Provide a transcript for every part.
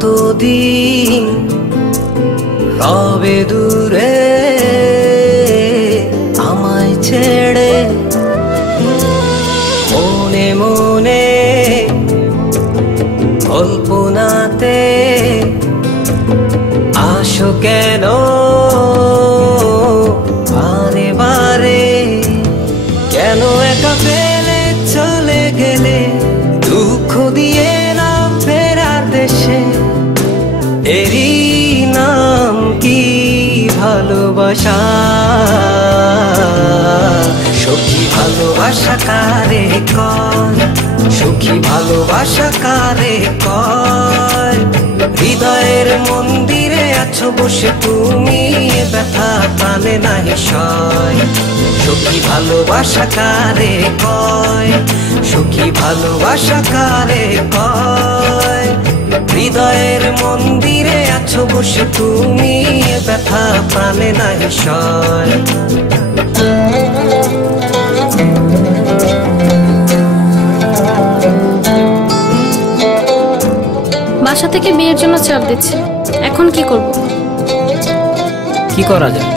কতদিন রবে দূরে আমায় ছেড়ে, মনে মনে কল্পনাতে আসো কেন বারে বারে, কেন একা ফেলে চলে গেলে দুঃখ দিয়ে না ফেরার দেশে, এরই নাম কি ভালোবাসা? সখী ভালোবাসা কারে কয়, সখী ভালোবাসা কারে কয়? হৃদয়ের মন্দিরে আছো বসে তুমি, ব্যথা প্রাণে নাহি সয়। সখী ভালোবাসা কারে কয়, সখী ভালোবাসা কারে কয়? হৃদয়ের মন্দিরে আছো বসে তুমি, ব্যথা প্রাণে নাহি সয়। বাসা থেকে বিয়ের জন্য চাপ দিচ্ছে, এখন কি করব? কি করা যায়?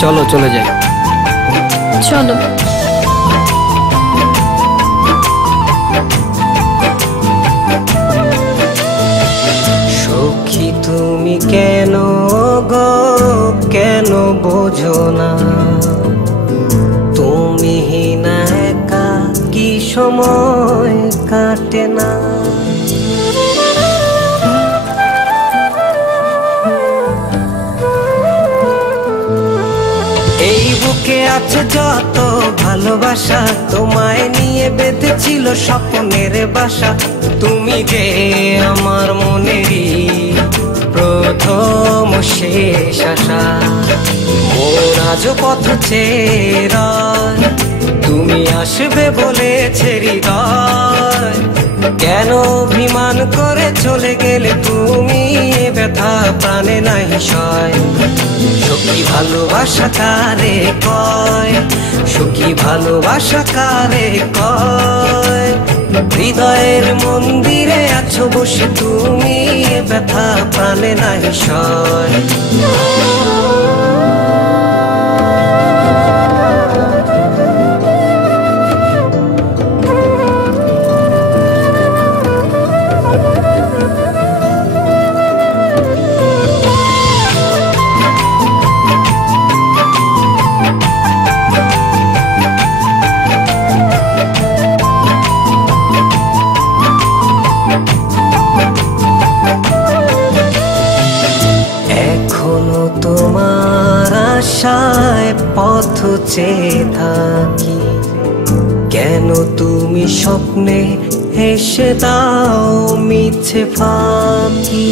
চলো চলে যাই। চলো। সখী তুমি কেন গো, কেন বোঝো না? তুমি না একা কি সময় কাটে না? এই বুকে আছে যত ভালোবাসা, তোমায় নিয়ে বেঁধেছিল স্বপ্নের বাসা। তুমি যে আমার মনেরই প্রথম শেষ আশা, মোর আজও পথ চেয়ে, তুমি আসবে বলেছে হৃদয়। কেন অভিমান করে চলে গেলে তুমি, ব্যথা প্রাণে নাহি সয়। সখী ভালোবাসা কারে কয়, সখী ভালোবাসা কারে কয়? হৃদয়ের মন্দিরে আছো বসে তুমি, ব্যথা প্রাণে নাহি সয়। তোমার আশায় পথ চেয়ে থাকি, কেন তুমি স্বপ্নে হেসে দাও মিছে ফাঁকি?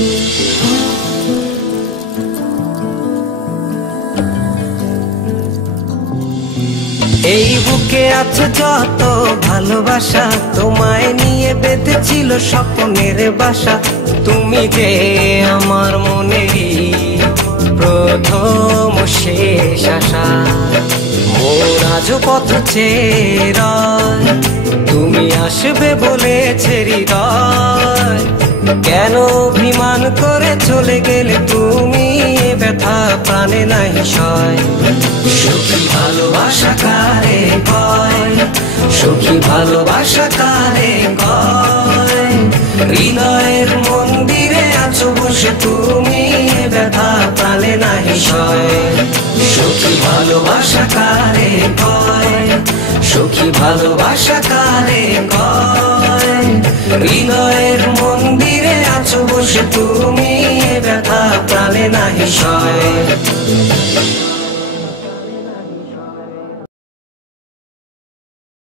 এই বুকে আছে যত ভালোবাসা, তোমায় নিয়ে বেঁধেছিল স্বপ্নের বাসা। তুমি যে আমার মনেরই প্রথম শেষ আশা, মোর আজও পথ চেয়ে, তুমি আসবে বলেছে হৃদয়। কেন অভিমান করে চলে গেলে তুমি, ব্যথা প্রাণে নাহি সয়। সখী ভালোবাসা কারে কয়, সখী ভালোবাসা কারে কয়? হৃদয়ের মন্দিরে আছো বসে তুমি, ব্যথা প্রাণে নাহি সয়। সখী ভালোবাসা কারে কয়, সখী ভালোবাসা কারে কয়? হৃদয়ের মন্দিরে আছো বসে তুমি, ব্যথা প্রাণে নাহি সয়।